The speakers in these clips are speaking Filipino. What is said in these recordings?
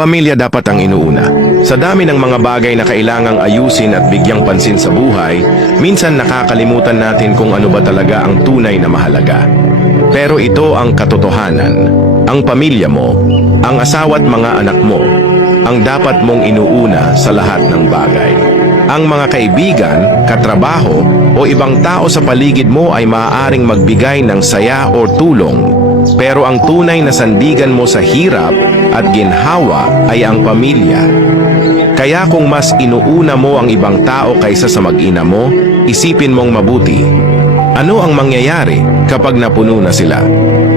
Pamilya dapat ang inuuna. Sa dami ng mga bagay na kailangang ayusin at bigyang pansin sa buhay, minsan nakakalimutan natin kung ano ba talaga ang tunay na mahalaga. Pero ito ang katotohanan. Ang pamilya mo, ang asawa at mga anak mo, ang dapat mong inuuna sa lahat ng bagay. Ang mga kaibigan, katrabaho, o ibang tao sa paligid mo ay maaaring magbigay ng saya o tulong. Pero ang tunay na sandigan mo sa hirap at ginhawa ay ang pamilya. Kaya kung mas inuuna mo ang ibang tao kaysa sa mag-ina mo, isipin mong mabuti. Ano ang mangyayari kapag napuno na sila?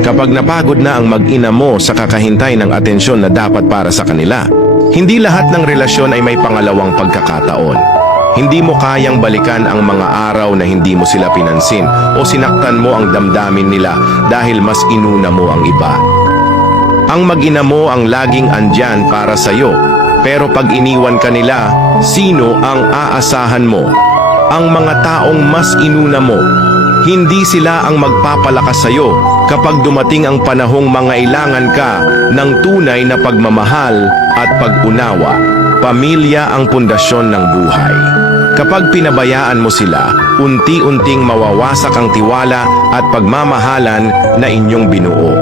Kapag napagod na ang mag-ina mo sa kakahintay ng atensyon na dapat para sa kanila? Hindi lahat ng relasyon ay may pangalawang pagkakataon. Hindi mo kayang balikan ang mga araw na hindi mo sila pinansin o sinaktan mo ang damdamin nila dahil mas inuna mo ang iba. Ang mag-ina mo ang laging andyan para sa'yo. Pero pag iniwan ka nila, sino ang aasahan mo? Ang mga taong mas inuna mo. Hindi sila ang magpapalakas sa'yo kapag dumating ang panahong mangailangan ka ng tunay na pagmamahal at pag-unawa. Pamilya ang pundasyon ng buhay. Kapag pinabayaan mo sila, unti-unting mawawasak ang tiwala at pagmamahalan na inyong binuo.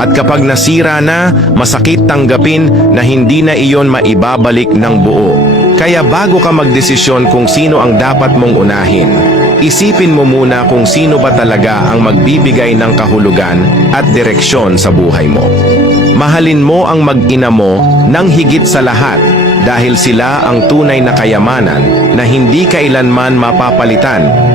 At kapag nasira na, masakit tanggapin na hindi na iyon maibabalik ng buo. Kaya bago ka magdesisyon kung sino ang dapat mong unahin, isipin mo muna kung sino ba talaga ang magbibigay ng kahulugan at direksyon sa buhay mo. Mahalin mo ang mag-ina mo ng higit sa lahat dahil sila ang tunay na kayamanan na hindi kailanman mapapalitan